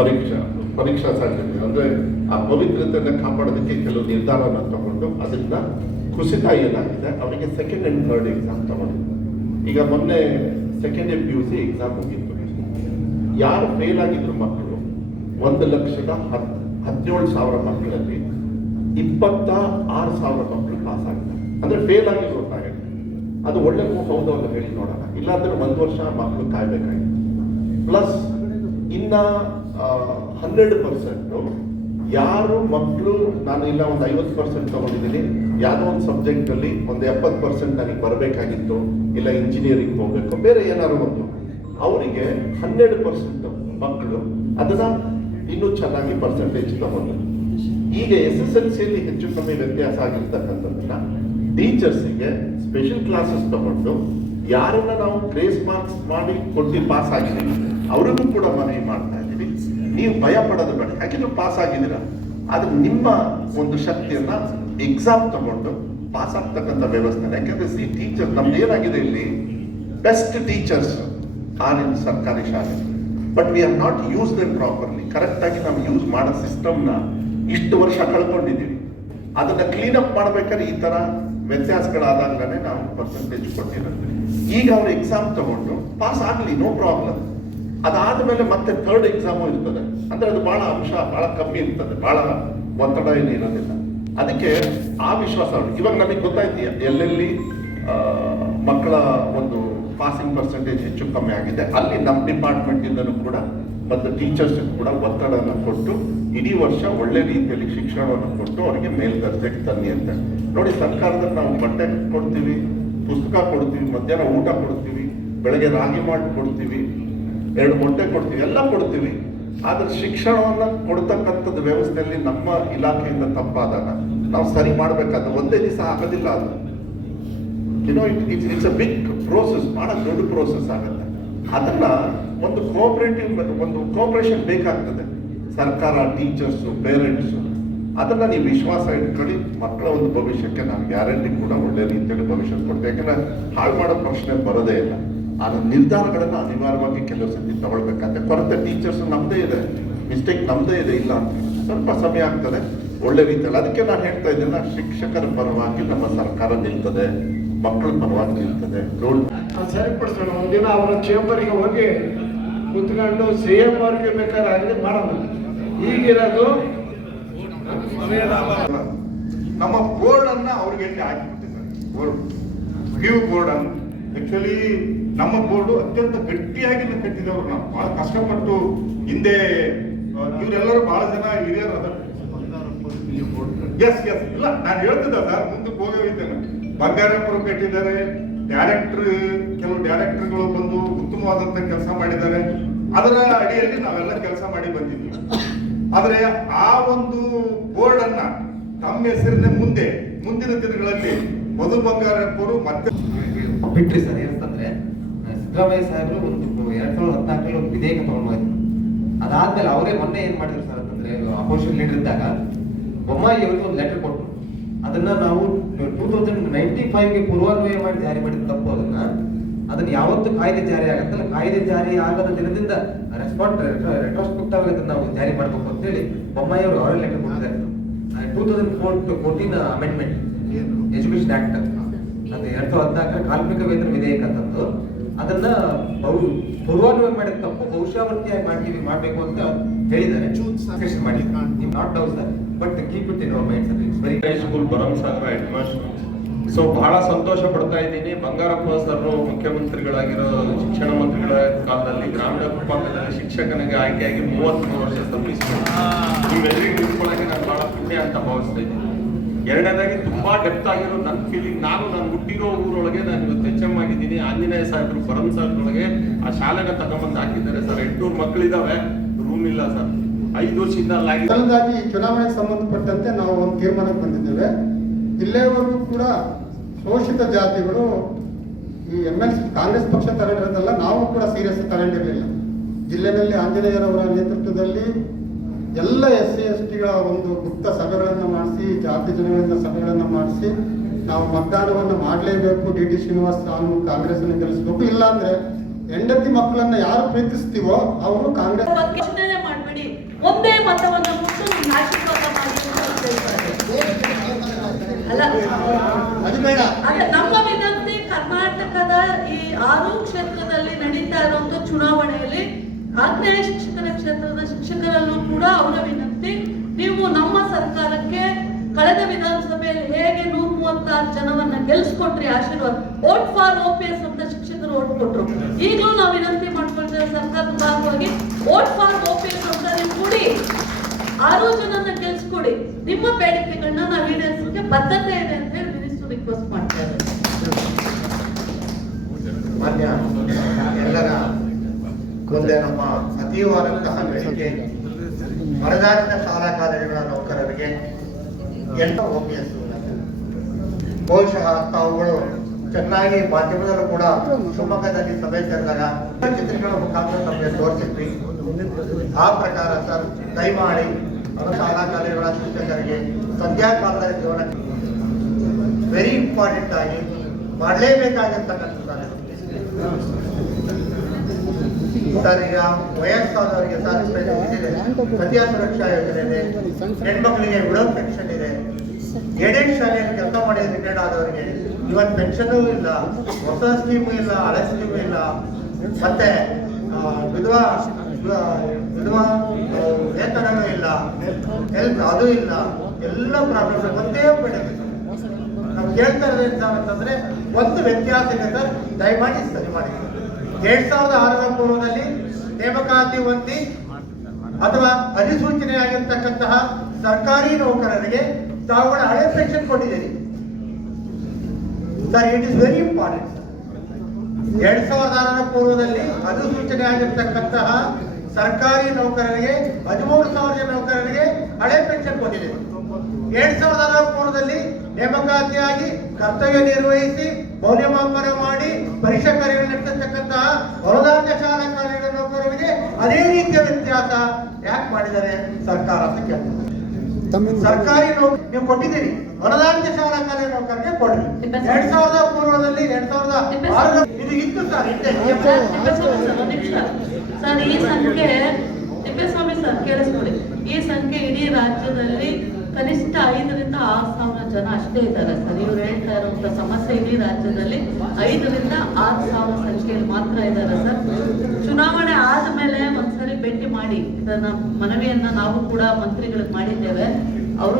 ಪರೀಕ್ಷಾ ಸಾಧ್ಯತೆ ಅಂದರೆ ಆ ಪವಿತ್ರತೆಯನ್ನು ಕಾಪಾಡೋದಕ್ಕೆ ಕೆಲವು ನಿರ್ಧಾರನ ತಗೊಂಡು ಅದನ್ನ ಕುಸಿತ ಏನಾಗಿದೆ ಅವರಿಗೆ ಸೆಕೆಂಡ್ ಆ್ಯಂಡ್ ಥರ್ಡ್ ಎಕ್ಸಾಮ್ ತಗೊಂಡಿದ್ದಾರೆ. ಈಗ ಮೊನ್ನೆ ಸೆಕೆಂಡ್ PUC ಎಕ್ಸಾಮ್ ಮುಗಿತ್ತು. ಯಾರು ಫೇಲ್ ಆಗಿದ್ರು ಮಕ್ಕಳು 1,17,000 ಮಕ್ಕಳಲ್ಲಿ 26,000 ಮಕ್ಕಳು ಪಾಸ್ ಆಗಿದ್ದಾರೆ. ಅಂದರೆ ಫೇಲ್ ಆಗಿರೋ ಹಾಗೆ ಅದು ಒಳ್ಳೆ ಹೌದು ಅಂತ ಹೇಳಿ ನೋಡೋಣ. ಇಲ್ಲಾಂದ್ರೆ 1 ವರ್ಷ ಮಕ್ಕಳು ಕಾಯ್ಬೇಕಾಗಿತ್ತು. ಪ್ಲಸ್ ಇನ್ನ 100% ಯಾರು ಮಕ್ಕಳು ನಾನು ಇಲ್ಲ ಒಂದು 50% ತಗೊಂಡಿದ್ದೀನಿ, ಯಾವುದೋ ಒಂದು ಸಬ್ಜೆಕ್ಟಲ್ಲಿ ಒಂದು 70% ನನಗೆ ಬರಬೇಕಾಗಿತ್ತು, ಇಲ್ಲ ಇಂಜಿನಿಯರಿಂಗ್ ಹೋಗ್ಬೇಕು, ಬೇರೆ ಏನಾದ್ರು ಒಂದು, ಅವರಿಗೆ 100% ಮಕ್ಕಳು ಅದನ್ನ ಇನ್ನೂ ಚೆನ್ನಾಗಿ ಪರ್ಸೆಂಟೇಜ್ ತಗೊಂಡು ಈಗ SSLCಯಲ್ಲಿ ಹೆಚ್ಚು ಕಮ್ಮಿ ವ್ಯತ್ಯಾಸ ಆಗಿರ್ತಕ್ಕಂಥದ್ದನ್ನ ಟೀಚರ್ಸಿಗೆ ಸ್ಪೆಷಲ್ ಕ್ಲಾಸಸ್ ತಗೊಂಡು ಯಾರನ್ನ ನಾವು ಗ್ರೇಸ್ ಮಾರ್ಕ್ಸ್ ಮಾಡಿ ಕೊಟ್ಟು ಪಾಸ್ ಆಗಿದ್ದೀವಿ ಅವರಿಗೂ ಕೂಡ ಮನವಿ ಮಾಡ್ತಾ ಇದ್ದೀವಿ. ನೀವು ಭಯ ಪಡೋದು ಬೇಡ, ಯಾಕೆಂದ್ರೆ ಪಾಸ್ ಆಗಿದ್ದೀರ, ಆದ್ರೆ ನಿಮ್ಮ ಒಂದು ಶಕ್ತಿಯನ್ನ ಎಕ್ಸಾಮ್ ತಗೊಂಡು ಪಾಸ್ ಆಗ್ತಕ್ಕಂಥ ವ್ಯವಸ್ಥೆ. ಯಾಕೆಂದ್ರೆ ಟೀಚರ್ ನಮ್ದು ಏನಾಗಿದೆ ಇಲ್ಲಿ, ಬೆಸ್ಟ್ ಟೀಚರ್ಸ್ ಆರ್ ಇನ್ ಸರ್ಕಾರಿ ಶಾಲೆ, but we have not use them properly. Correct ಆಗಿ ನಾವು ಯೂಸ್ ಮಾಡೋ ಸಿಸ್ಟಮ್ನ ಇಷ್ಟು ವರ್ಷ ಕಳ್ಕೊಂಡಿದ್ದೀವಿ. ಅದನ್ನ ಕ್ಲೀನ್ ಅಪ್ ಮಾಡ್ಬೇಕಾದ್ರೆ ಈ ತರ ವ್ಯತ್ಯಾಸಗಳಾದಾಗಲೇ ನಾವು ಪರ್ಸೆಂಟೇಜ್ ಕೊಟ್ಟಿರೋದು. ಈಗ ಅವ್ರು ಎಕ್ಸಾಮ್ ತಗೊಂಡು ಪಾಸ್ ಆಗಲಿ, ನೋ ಪ್ರಾಬ್ಲಮ್. ಅದಾದ್ಮೇಲೆ ಮತ್ತೆ ಥರ್ಡ್ ಎಕ್ಸಾಮು ಇರ್ತದೆ, ಅಂದ್ರೆ ಅದು ಬಹಳ ಅಂಶ ಬಹಳ ಕಮ್ಮಿ ಇರ್ತದೆ, ಬಹಳ ಒತ್ತಡ ಏನು ಇರೋದಿಲ್ಲ. ಅದಕ್ಕೆ ಆ ವಿಶ್ವಾಸ ಇವಾಗ ನಮಗೆ ಗೊತ್ತಾಯ್ತು ಎಲ್ಲೆಲ್ಲಿ ಮಕ್ಕಳ ಒಂದು ಪಾಸಿಂಗ್ ಪರ್ಸೆಂಟೇಜ್ ಹೆಚ್ಚು ಕಮ್ಮಿ ಆಗಿದೆ. ಅಲ್ಲಿ ನಮ್ಮ ಡಿಪಾರ್ಟ್ಮೆಂಟ್ ಇಂದನೂ ಕೂಡ ಮತ್ತು ಟೀಚರ್ಸ್ ಕೂಡ ಒತ್ತಡವನ್ನು ಕೊಟ್ಟು ಇಡೀ ವರ್ಷ ಒಳ್ಳೆ ರೀತಿಯಲ್ಲಿ ಶಿಕ್ಷಣವನ್ನು ಕೊಟ್ಟು ಅವರಿಗೆ ಮೇಲ್ದರ್ಜೆಗೆ ತನ್ನಿ ಅಂತ ನೋಡಿ. ಸರ್ಕಾರದಲ್ಲಿ ನಾವು ಬಟ್ಟೆ ಕೊಡ್ತೀವಿ, ಪುಸ್ತಕ ಕೊಡ್ತೀವಿ, ಮಧ್ಯಾಹ್ನ ಊಟ ಕೊಡ್ತೀವಿ, ಬೆಳಗ್ಗೆ ರಾಗಿ ಮಾಡಿ ಕೊಡ್ತೀವಿ, 2 ಮೊಟ್ಟೆ ಕೊಡ್ತೀವಿ, ಎಲ್ಲ ಕೊಡ್ತೀವಿ. ಆದ್ರೆ ಶಿಕ್ಷಣವನ್ನು ಕೊಡ್ತಕ್ಕಂಥದ್ದು ವ್ಯವಸ್ಥೆಯಲ್ಲಿ ನಮ್ಮ ಇಲಾಖೆಯಿಂದ ತಪ್ಪಾದಾಗ ನಾವು ಸರಿ ಮಾಡಬೇಕಾದ್ರೆ ಒಂದೇ ದಿವಸ ಆಗೋದಿಲ್ಲ. ಅದು ಇಟ್ಸ್ ಅ ಬಿಗ್ ಪ್ರೋಸೆಸ್, ಬಹಳ ದೊಡ್ಡ ಪ್ರೋಸೆಸ್ ಆಗುತ್ತೆ. ಅದನ್ನ ಒಂದು ಕೋಆಪರೇಷನ್ ಬೇಕಾಗ್ತದೆ, ಸರ್ಕಾರ, ಟೀಚರ್ಸು, ಪೇರೆಂಟ್ಸು. ಅದನ್ನ ನೀವು ವಿಶ್ವಾಸ ಇಟ್ಕೊಳ್ಳಿ. ಮಕ್ಕಳ ಒಂದು ಭವಿಷ್ಯಕ್ಕೆ ನಾನು ಗ್ಯಾರಂಟಿ ಕೂಡ ಒಳ್ಳೆ ರೀತಿಯಲ್ಲಿ ಭವಿಷ್ಯ ಕೊಡ್ತೇವೆ. ಯಾಕಂದ್ರೆ ಹಾಳು ಮಾಡೋ ಪ್ರಶ್ನೆ ಬರೋದೇ ಇಲ್ಲ. ಆ ನಿರ್ಧಾರಗಳನ್ನ ಅನಿವಾರ್ಯವಾಗಿ ಕೆಲವು ಸತಿ ತಗೊಳ್ಬೇಕಂತ ಕೊರತೆ ಟೀಚರ್ಸ್ ನಮ್ದೇ ಇದೆ, ಮಿಸ್ಟೇಕ್ ನಮ್ದೇ ಇದೆ, ಇಲ್ಲ ಅಂತ ಸ್ವಲ್ಪ ಸಮಯ ಆಗ್ತದೆ ಒಳ್ಳೆ ರೀತಿಯಲ್ಲಿ. ಅದಕ್ಕೆ ನಾನು ಹೇಳ್ತಾ ಇದ್ದೇನೆ, ಶಿಕ್ಷಕರ ಪರವಾಗಿ ನಮ್ಮ ಸರ್ಕಾರ ನಿಲ್ತದೆ, ಮಕ್ಕಳ ಪರವಾಗಿ ನಿಲ್ತದೆ. ಸರಿಪಡಿಸೋಣ. ಒಂದಿನ ಅವರ ಚೇಂಬರ್ಗೆ ಹೋಗಿ ಕುತ್ಕೊಂಡು CM ಅವ್ರಿಗೆ ಬೇಕಾದ್ರೆ ಆಗಲಿ ಮಾಡೋಣ. ಈಗಿರೋದು ನಮ್ಮ ಬೋರ್ಡ್ ಅನ್ನ ಅವ್ರಿಗೆ ಹಾಕಿಬಿಟ್ಟಿದ್ದಾರೆ. ಬೋರ್ಡ್ ಅನ್ನು ಆಕ್ಚುಲಿ ನಮ್ಮ ಬೋರ್ಡು ಅತ್ಯಂತ ಗಟ್ಟಿಯಾಗಿ ಕಟ್ಟಿದವರು. ನಾವು ಬಹಳ ಕಷ್ಟಪಟ್ಟು ಹಿಂದೆ ಇವರೆಲ್ಲರೂ ಬಹಳ ಜನ ಹಿರಿಯರು ಅದ. ಎಸ್ ಇಲ್ಲ ನಾನು ಹೇಳ್ತಿದ್ದೆ ಸರ್, ಮುಂದಕ್ಕೆ ಹೋಗಿದ್ದೇನೆ. ಬಂಗಾರಪುರ ಕಟ್ಟಿದ್ದಾರೆ, ಕೆಲವು ಡೈರೆಕ್ಟರ್ಗಳು ಬಂದು ಉತ್ತಮವಾದಂತ ಕೆಲಸ ಮಾಡಿದ್ದಾರೆ. ಅದರ ಅಡಿಯಲ್ಲಿ ನಾವೆಲ್ಲ ಕೆಲಸ ಮಾಡಿ ಬಂದಿದ್ವಿ. ಆದ್ರೆ ಆ ಒಂದು ಬೋರ್ಡ್ ಅನ್ನ ತಮ್ಮ ಹೆಸರಿನ ಮುಂದಿನ ದಿನಗಳಲ್ಲಿ ಮಧು ಬಂಗಾರಪ್ಪರು ಮತ್ತೆ ಬಿಟ್ರಿ ಸರ್. ಏನಂತಂದ್ರೆ ಸಿದ್ದರಾಮಯ್ಯ ಸಾಹೇಬರು ಒಂದು 2014 ಒಂದು ವಿಧೇಯಕ ತಗೊಂಡೋಗಿದ್ರು. ಅದಾದ್ಮೇಲೆ ಅವರೇ ಮೊನ್ನೆ ಏನ್ ಮಾಡಿದ್ರು ಸರ್ ಅಂತಂದ್ರೆ, ಅಪೋಸಿಷನ್ ಲೀಡರ್ ಇದ್ದಾಗ ಬೊಮ್ಮಾಯಿ ಅವರಿಗೆ ಒಂದು ಲೆಟರ್ ಕೊಟ್ಟರು. ಅದನ್ನ ನಾವು 2095ಗೆ ಪೂರ್ವಾನ್ವಯ ಮಾಡಿ ಜಾರಿ ಮಾಡಿದ ತಪ್ಪು. ಅದನ್ನ ಯಾವತ್ತು ಕಾಯ್ದೆ ಜಾರಿ ಆಗತ್ತಲ್ಲ, ಕಾಯ್ದೆ ಜಾರಿ ಆಗದ ದಿನದಿಂದ ರೆಟ್ರೋಸ್ಪೆಕ್ಟ್ ಆಗಿ ಅದನ್ನ ನಾವು ಜಾರಿ ಮಾಡಬೇಕು ಅಂತ ಹೇಳಿ ಬೊಮ್ಮಾಯಿ ಅವರು ಅವರೇ ಲೆಟರ್ ಕೊಟ್ಟಿದ್ದಾರೆ. 2014 ಅಮೆಂಡ್ಮೆಂಟ್ ಎಜುಕೇಶನ್ ಆಕ್ಟ್, ಅದು 2014 ಕಾಲ್ಪನಿಕ ವೇತನ ವಿಧೇಯಕ ಅಂತಂದು ಅದನ್ನ ಪೂರ್ವಾನ್ವಯ ಮಾಡಿದ ತಪ್ಪು ಭವಿಷ್ಯಾವರ್ತಿಯಾಗಿ ಮಾಡಬೇಕು ಅಂತ ಹೇಳಿದ್ದಾರೆ. ಮಾಡಿ ನೀವು not doubt sir, but keep it in our mind sir. It's very school Bharamasagara head master. So ಬಹಳ ಸಂತೋಷ ಪಡ್ತಾ ಇದ್ದೀನಿ. ಬಂಗಾರಪ್ಪ ಸರ್ ಮುಖ್ಯಮಂತ್ರಿಗಳಾಗಿರೋ ಶಿಕ್ಷಣ ಮಂತ್ರಿಗಳ ಕಾಲದಲ್ಲಿ ಗ್ರಾಮೀಣ ಭಾಗದಲ್ಲಿ ಶಿಕ್ಷಕನಿಗೆ ಆಯ್ಕೆಯಾಗಿ 33 ವರ್ಷ ಸರ್ವಿಸ್ತಾರೆ. ಇವೆಲ್ಲರಿಗೂ ನಿಂತ್ಕೊಳ್ಳೋಕೆ ನಾನು ಬಹಳ ಪುಣ್ಯ ಅಂತ ಭಾವಿಸ್ತಾ ಇದ್ದೀನಿ. ಎರಡನೇದಾಗಿ ತುಂಬಾ ಡೆಪ್ತ್ ಆಗಿರೋ ನನ್ನ ಫೀಲಿಂಗ್, ನಾನು ಹುಟ್ಟಿರೋ ಊರೊಳಗೆ ನಾನು ಇವತ್ತು HM ಆಗಿದ್ದೀನಿ. ಆಂಜನೇಯ ಸಾಹೇಬರು ಭರಮಸಾಗರೊಳಗೆ ಆ ಶಾಲೆನ ತಗೊಂಬಂದು ಹಾಕಿದ್ದಾರೆ ಸರ್. 800 ಮಕ್ಕಳಿದಾವೆ, ರೂಮ್ ಇಲ್ಲ ಸರ್. 5 ವರ್ಷದಿಂದ ಮೊದಲಾಗಿ ಚುನಾವಣೆಗೆ ಸಂಬಂಧಪಟ್ಟಂತೆ ನಾವು ಒಂದು ತೀರ್ಮಾನಕ್ಕೆ ಬಂದಿದ್ದೇವೆ. ಇಲ್ಲೇವರೆಗೂ ಕೂಡ ಶೋಷಿತ ಜಾತಿಗಳು ಈ ಕಾಂಗ್ರೆಸ್ ಪಕ್ಷ ತಗೊಂಡಿರೋದಲ್ಲ, ನಾವು ಕೂಡ ಸೀರಿಯಸ್ ತಗೊಂಡಿರಲಿಲ್ಲ. ಜಿಲ್ಲೆಯಲ್ಲಿ ಆಂಜನೇಯರವರ ನೇತೃತ್ವದಲ್ಲಿ ಎಲ್ಲ SC STಗಳ ಒಂದು ಗುಪ್ತ ಸಭೆಗಳನ್ನು ಮಾಡಿಸಿ, ಜಾತಿ ಜನಗಳಿಂದ ಸಭೆಗಳನ್ನು ಮಾಡಿಸಿ ನಾವು ಮತದಾನವನ್ನು ಮಾಡಲೇಬೇಕು, DT ಶ್ರೀನಿವಾಸ್ ನಾನು ಕಾಂಗ್ರೆಸ್ನ ಗೆಲ್ಲಿಸಬೇಕು, ಇಲ್ಲ ಅಂದ್ರೆ ಹೆಂಡತಿ ಮಕ್ಕಳನ್ನ ಯಾರು ಪ್ರೀತಿಸ್ತೀವೋ ಅವರು ಕಾಂಗ್ರೆಸ್ ಮಾಡಬೇಡಿ. ಮತವನ್ನು ಕೊಟ್ಟು ನಮ್ಗೆ ಆಶೀರ್ವಾದ ಮಾಡಿ ಅಂತ ಹೇಳ್ತಾರೆ. ಅಲ್ಲ ಅಲ್ಲ, ನಮ್ಮ ವಿನಂತಿ ಕರ್ನಾಟಕದ ಈ 6 ಕ್ಷೇತ್ರದಲ್ಲಿ ನಡೀತಾ ಇರುವಂತ ಚುನಾವಣೆಯಲ್ಲಿ ಆಗ್ನೇಯ ಶಿಕ್ಷಕರ ಕ್ಷೇತ್ರದ ಶಿಕ್ಷಕರಲ್ಲೂ ಕೂಡ ಅವರ ವಿನಂತಿ, ನೀವು ನಮ್ಮ ಸರ್ಕಾರಕ್ಕೆ ಕಳೆದ ವಿಧಾನಸಭೆಯಲ್ಲಿ ಹೇಗೆ 136 ಜನವನ್ನ ಗೆಲ್ಸ್ಕೊಟ್ರಿ ಆಶೀರ್ವಾದ, ವೋಟ್ ಫಾರ್ OPS ಅಂತ ಶಿಕ್ಷಕರು ಓಟ್ ಕೊಟ್ರು. ಈಗಲೂ ನಾವು ವಿನಂತಿ ಮಾಡ್ಕೊಳ್ತೇವೆ ಸರ್ಕಾರದ ಭಾಗವಾಗಿ, ವೋಟ್ ಫಾರ್ OPS ಅಂತ ನೀವು ಕೊಡಿ, 6 ಜನನ್ನ ಗೆಲ್ಸ್ಕೊಡಿ, ನಿಮ್ಮ ಬೇಡಿಕೆಗಳನ್ನ ನಾವು ಈಡೇರಿಸಲಿಕ್ಕೆ ಬದ್ಧತೆ ಇದೆ ಅಂತ ಹೇಳಿ ಮಿನಿಸ್ಟರ್ ರಿಕ್ವೆಸ್ಟ್ ಮಾಡ್ತಾರೆ. ಮಾನ್ಯ ಎಲ್ಲರ ಮುಂದೆ ನಮ್ಮ ಅತೀವಾದಂತಹ ಬೇಡಿಕೆ, ಹೊರದಾಟಿನ ಶಾಲಾ ಕಾಲೇಜುಗಳ ನೌಕರರಿಗೆ 8 OPS ಬಹುಶಃ ತಾವುಗಳು ಚೆನ್ನಾಗಿ ಮಾಧ್ಯಮದಲ್ಲೂ ಕೂಡ ಶಿವಮೊಗ್ಗದಲ್ಲಿ ಸಭೆ ಸೇರಿದಾಗ ಚಿತ್ರಗಳ ಮುಖಾಂತರ ನಮಗೆ ತೋರಿಸಿದ್ವಿ. ಆ ಪ್ರಕಾರ ಸರ್ ದಯಮಾಡಿ ಶಾಲಾ ಕಾಲೇಜುಗಳ ಶಿಕ್ಷಕರಿಗೆ ಸಂಧ್ಯಾಕಾಲದ ಜೀವನ ವೆರಿ ಇಂಪಾರ್ಟೆಂಟ್ ಆಗಿ ಮಾಡಲೇಬೇಕಾಗಿರ್ತಕ್ಕಂಥದ್ದು ಸರ್. ಈಗ ವಯಸ್ಸಾದವರಿಗೆ ಸರ್ ಇದೆ, ಸದ್ಯ ಸುರಕ್ಷಾ ಯೋಜನೆ ಇದೆ, ಹೆಣ್ಮಕ್ಳಿಗೆ ವಿಡೋ ಪೆನ್ಷನ್ ಇದೆ, ಏಡೆಡ್ ಶಾಲೆಯಲ್ಲಿ ಕೆಲಸ ಮಾಡಿ ರಿಟೈರ್ಡ್ ಆದವರಿಗೆ ಇವತ್ತು ಪೆನ್ಷನ್ ಇಲ್ಲ, ಹೊಸ ಸ್ಕೀಮು ಇಲ್ಲ, ಹಳೆ ಸ್ಕೀಮು ಇಲ್ಲ, ಮತ್ತೆ ವಿಧವಾ ವೇತನನೂ ಇಲ್ಲ, ಹೆಲ್ತ್ ಅದು ಇಲ್ಲ, ಎಲ್ಲ ಪ್ರಾಬ್ಲಮ್ ಒಂದೇ ಬೆಳೆದಿದೆ. ನಾವು ಕೇಳ್ತಾ ಇರೋದು ಅಂತಂದ್ರೆ ಒಂದು ವ್ಯತ್ಯಾಸ ಇದೆ ಸರ್, ದಯಮಾಡಿ ಸರಿ ಮಾಡಿ. 2006ರ ಪೂರ್ವದಲ್ಲಿ ನೇಮಕಾತಿ ಹೊಂದಿ ಅಥವಾ ಅಧಿಸೂಚನೆಯಾಗಿರ್ತಕ್ಕಂತಹ ಸರ್ಕಾರಿ ನೌಕರರಿಗೆ ತಾವುಗಳ ಹಳೆ ಪೆನ್ಷನ್ ಕೊಟ್ಟಿದ್ದೀರಿ sir. It is very important. 2006ರ ಪೂರ್ವದಲ್ಲಿ ಅಧಿಸೂಚನೆ ಆಗಿರ್ತಕ್ಕಂತಹ ಸರ್ಕಾರಿ ನೌಕರರಿಗೆ 13,000 ನೌಕರರಿಗೆ ಹಳೆ ಪೆನ್ಷನ್ ಕೊಟ್ಟಿದ್ದೀರಿ. 2006ರ ಪೂರ್ವದಲ್ಲಿ ನೇಮಕಾತಿಯಾಗಿ ಕರ್ತವ್ಯ ನಿರ್ವಹಿಸಿ ಮೌಲ್ಯಮಾಪನ ಮಾಡಿ ಪರೀಕ್ಷಾ ಕಾರ್ಯಗಳು ನಡೆಸತಕ್ಕಂತಹ ಹೊರದಾಟ ಶಾಲಾ ಕಾಲೇಜುಗಳ ನೌಕರರಿಗೆ ಅದೇ ರೀತಿಯ ವ್ಯತ್ಯಾಸ ಯಾಕೆ ಮಾಡಿದ್ದಾರೆ ಸರ್ಕಾರ ಅಂತ ಕೇಳ್ತಾರೆ. ಸರ್ಕಾರಿ ನೌಕರಿ ನೀವು ಕೊಟ್ಟಿದ್ದೀರಿ, ಹೊರದಾಟ ಶಾಲಾ ಕಾಲೇಜು ನೌಕರಿಗೆ ಕೊಡ್ರಿ. 2000ರ ಪೂರ್ವದಲ್ಲಿ 2006 ಇದು ಇತ್ತು ಸರ್. ಸರ್ ಈ ಸಂಖ್ಯೆ ತಿಪ್ಪೇಸ್ವಾಮಿ ಸರ್ ಕೇಳಿಸ್ಕೊಳ್ಳಿ, ಈ ಸಂಖ್ಯೆ ಇಡೀ ರಾಜ್ಯದಲ್ಲಿ ಕನಿಷ್ಠ 5,000 ರಿಂದ 6,000 ಜನ ಅಷ್ಟೇ ಇದ್ದಾರೆ ಸರ್. ಇವ್ರು ಹೇಳ್ತಾ ಇರುವಂತ ಸಮಸ್ಯೆ ಇಡೀ ರಾಜ್ಯದಲ್ಲಿ 5,000 ರಿಂದ 6,000 ಸಂಖ್ಯೆಯಲ್ಲಿ ಮಾತ್ರ ಇದ್ದಾರೆ ಸರ್. ಚುನಾವಣೆ ಆದ್ಮೇಲೆ ಒಂದ್ಸರಿ ಭೇಟಿ ಮಾಡಿ ಇದನ್ನ ಮನವಿಯನ್ನ ನಾವು ಕೂಡ ಮಂತ್ರಿಗಳಿಗೆ ಮಾಡಿದ್ದೇವೆ. ಅವರು